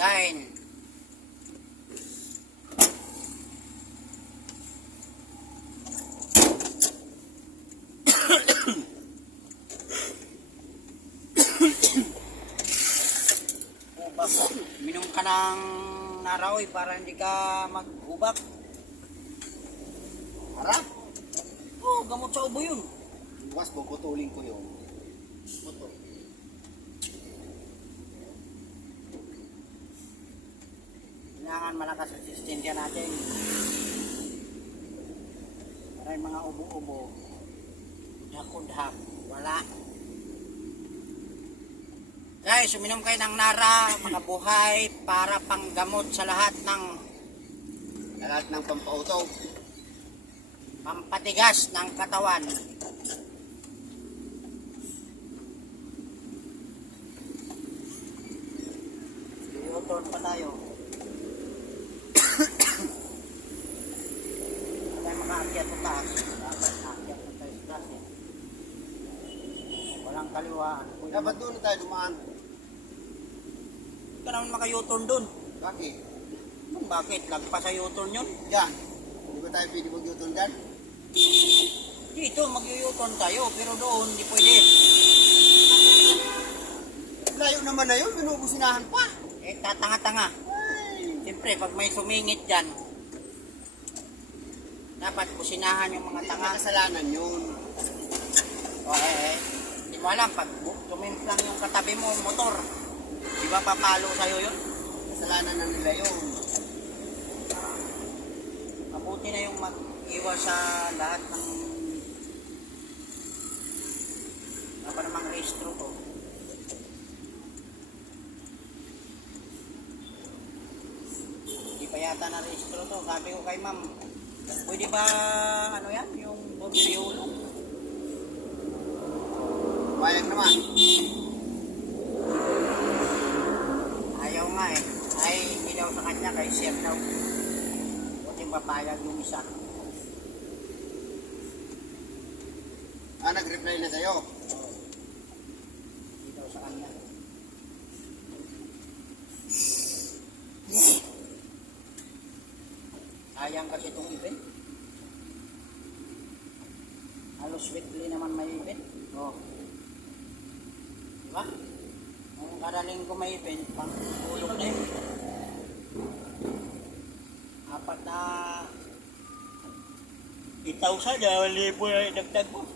Kain. Ubak. Minom ka ng naraoy para hindi ka mag-ubak. Harap. Oh, gamot sa ubo yun. Bukas puputulin ko yun. Putol. Kailangan malakas resistensya natin. Para yung mga ubo-ubo, kudhak-kudhak, wala. Guys, uminom kayo ng Nara, mga buhay, para panggamot sa lahat ng Pampauto. pampatigas ng katawan. U-turn pa tayo. Kaya makaakyat sa taas. Dapat naakyat na tayo sa taas eh. Walang kaliwaan. Dapat doon tayo dumaan. Hindi ka naman maka-U-turn dun. Bakit? Bakit? Lagpas sa U-turn yun? Yan. Hindi ba tayo pwede mag-utol dyan? Dito, mag-U-turn tayo. Pero doon, hindi pwede. Layo naman na yun. Binubusinahan pa. Eh, tatanga-tanga. Siyempre, pag may sumingit dyan, dapat kusinahan yung mga Hindi tanga. kasalanan yun. Okay. Hindi mo alam, pag tumimplang yung katabi mo, motor, di ba papalo sa'yo yun? Kasalanan na nila yun. Mabuti na yung mag-iwas sa lahat ng pa namang restro ko. Hindi pa yata na restro to. Sabi ko kay ma'am, pwede ba ano yan, yung bomberiolo? Bayag naman. Ayaw nga eh. Ay, hindi daw sa kanya, kay Sir daw. Buti papayag yung isa. Nag-reply na sa'yo. Hindi daw sa kanya. Sayang kasi itong event. Halos weekly naman may event. Oh. Diba? Kung kadaling ko may event, pang tulog na yun. Apat na 8,000 na libo na dagdag mo.